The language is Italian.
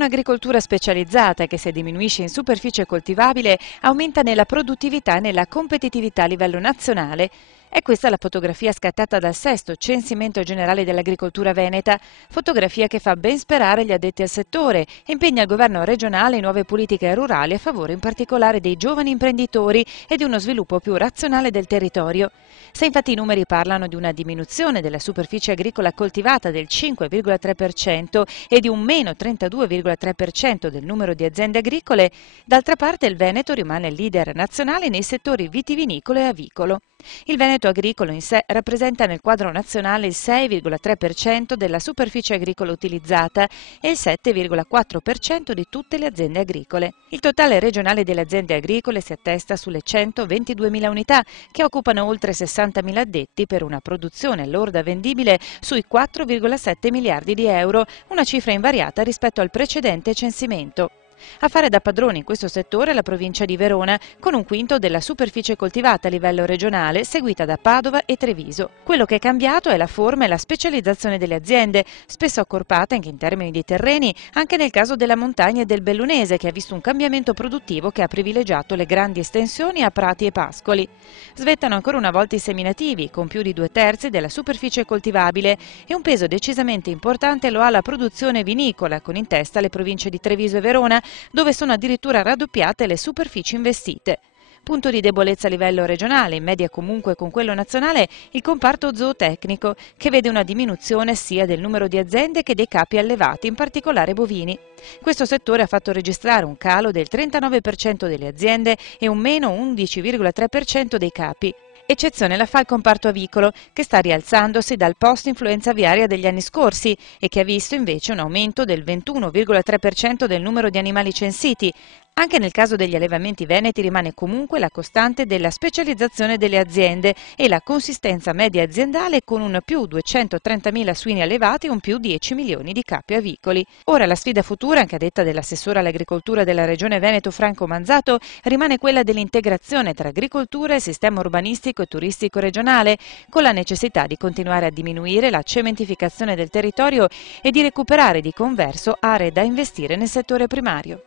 un'agricoltura specializzata che, se diminuisce in superficie coltivabile, aumenta nella produttività e nella competitività a livello nazionale. È questa la fotografia scattata dal sesto censimento generale dell'agricoltura veneta, fotografia che fa ben sperare gli addetti al settore e impegna il governo regionale in nuove politiche rurali a favore in particolare dei giovani imprenditori e di uno sviluppo più razionale del territorio. Se infatti i numeri parlano di una diminuzione della superficie agricola coltivata del 5,3% e di un meno 32,3% del numero di aziende agricole, d'altra parte il Veneto rimane leader nazionale nei settori vitivinicolo e avicolo. Il Veneto agricolo in sé rappresenta nel quadro nazionale il 6,3% della superficie agricola utilizzata e il 7,4% di tutte le aziende agricole. Il totale regionale delle aziende agricole si attesta sulle 122.000 unità, che occupano oltre 60.000 addetti per una produzione lorda vendibile sui 4,7 miliardi di euro, una cifra invariata rispetto al precedente censimento. A fare da padrone in questo settore è la provincia di Verona, con un quinto della superficie coltivata a livello regionale, seguita da Padova e Treviso. Quello che è cambiato è la forma e la specializzazione delle aziende, spesso accorpate anche in termini di terreni, anche nel caso della montagna e del bellunese, che ha visto un cambiamento produttivo che ha privilegiato le grandi estensioni a prati e pascoli. Svettano ancora una volta i seminativi, con più di 2/3 della superficie coltivabile, e un peso decisamente importante lo ha la produzione vinicola, con in testa le province di Treviso e Verona, dove sono addirittura raddoppiate le superfici investite. Punto di debolezza a livello regionale, in media comunque con quello nazionale, il comparto zootecnico, che vede una diminuzione sia del numero di aziende che dei capi allevati, in particolare bovini. Questo settore ha fatto registrare un calo del 39% delle aziende e un meno 11,3% dei capi. Eccezione la fa il comparto avicolo, che sta rialzandosi dal post-influenza aviaria degli anni scorsi e che ha visto invece un aumento del 21,3% del numero di animali censiti. Anche nel caso degli allevamenti veneti rimane comunque la costante della specializzazione delle aziende e la consistenza media aziendale, con un più 230.000 suini allevati e un più 10 milioni di capi avicoli. Ora la sfida futura, anche a detta dell'assessore all'agricoltura della Regione Veneto Franco Manzato, rimane quella dell'integrazione tra agricoltura e sistema urbanistico e turistico regionale, con la necessità di continuare a diminuire la cementificazione del territorio e di recuperare di converso aree da investire nel settore primario.